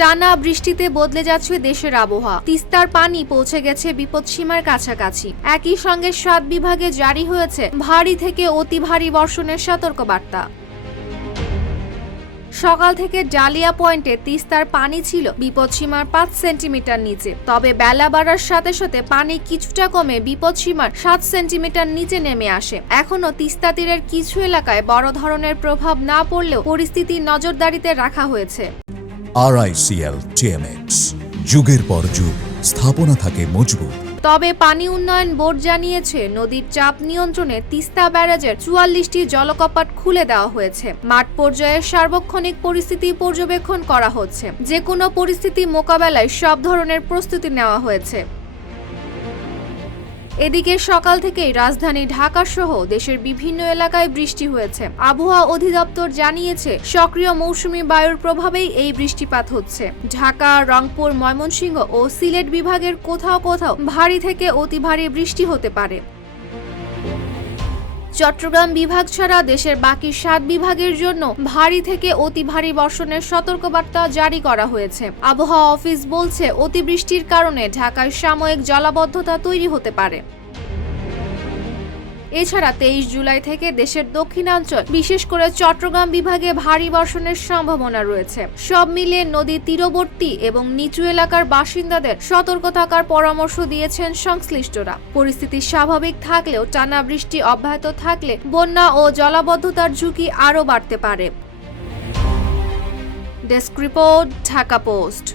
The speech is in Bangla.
টানা বৃষ্টিতে বদলে যাচ্ছে দেশের আবহাওয়া। তিস্তার পানি পৌঁছে গেছে বিপদসীমার কাছাকাছি। একই সঙ্গে 7 বিভাগে জারি হয়েছে ভারী থেকে অতি ভারী বর্ষণের সতর্কবার্তা। সকাল থেকে ডালিয়া পয়েন্টে তিস্তার পানি ছিল বিপদসীমার 5 সেন্টিমিটার নিচে। তবে বেলা বাড়ার সাথে সাথে পানি কিছুটা কমে বিপদসীমার 7 সেন্টিমিটার নিচে নেমে আসে। এখনো তিস্তা তীরের কিছু এলাকায় বড় ধরনের প্রভাব না পড়লেও পরিস্থিতি নজরদারিতে রাখা হয়েছে। RICL TMX, যুগের পর যুগ স্থাপনা থাকে মজবুত। তবে পানি উন্নয়ন বোর্ড জানিয়েছে, নদীর চাপ নিয়ন্ত্রণে তিস্তা ব্যারাজের 44টি জলকপাট খুলে দেওয়া হয়েছে। মাঠ পর্যায়ে সার্বক্ষণিক পরিস্থিতি পর্যবেক্ষণ করা হচ্ছে। যে কোনো পরিস্থিতি মোকাবেলায় সব ধরনের প্রস্তুতি নেওয়া হয়েছে। এদিকে সকাল থেকেই রাজধানী ঢাকা সহ দেশের বিভিন্ন এলাকায় বৃষ্টি হয়েছে। আবহাওয়া অধিদপ্তর জানিয়েছে, সক্রিয় মৌসুমী বায়ুর প্রভাবেই এই বৃষ্টিপাত হচ্ছে। ঢাকা, রংপুর, ময়মনসিংহ ও সিলেট বিভাগের কোথাও কোথাও ভারী থেকে অতি ভারী বৃষ্টি হতে পারে। চট্টগ্রাম বিভাগ ছাড়া দেশের বাকি 7 বিভাগের জন্য ভারী থেকে অতি ভারী বর্ষণের সতর্কবার্তা জারি করা হয়েছে। আবহাওয়া অফিস বলছে, অতিবৃষ্টির কারণে ঢাকায় সাময়িক জলাবদ্ধতা তৈরি হতে পারে। এছাড়া 23 জুলাই থেকে দেশের দক্ষিণাঞ্চল বিশেষ করে চট্টগ্রাম বিভাগে ভারী বর্ষণের সম্ভাবনা রয়েছে। সব মিলিয়ে নদী তীরবর্তী এবং নিচু এলাকার বাসিন্দাদের সতর্ক থাকার পরামর্শ দিয়েছেন সংশ্লিষ্টরা। পরিস্থিতি স্বাভাবিক থাকলেও টানা বৃষ্টি অব্যাহত থাকলে বন্যা ও জলাবদ্ধতার ঝুঁকি আরও বাড়তে পারে। Desk report, Dhaka post.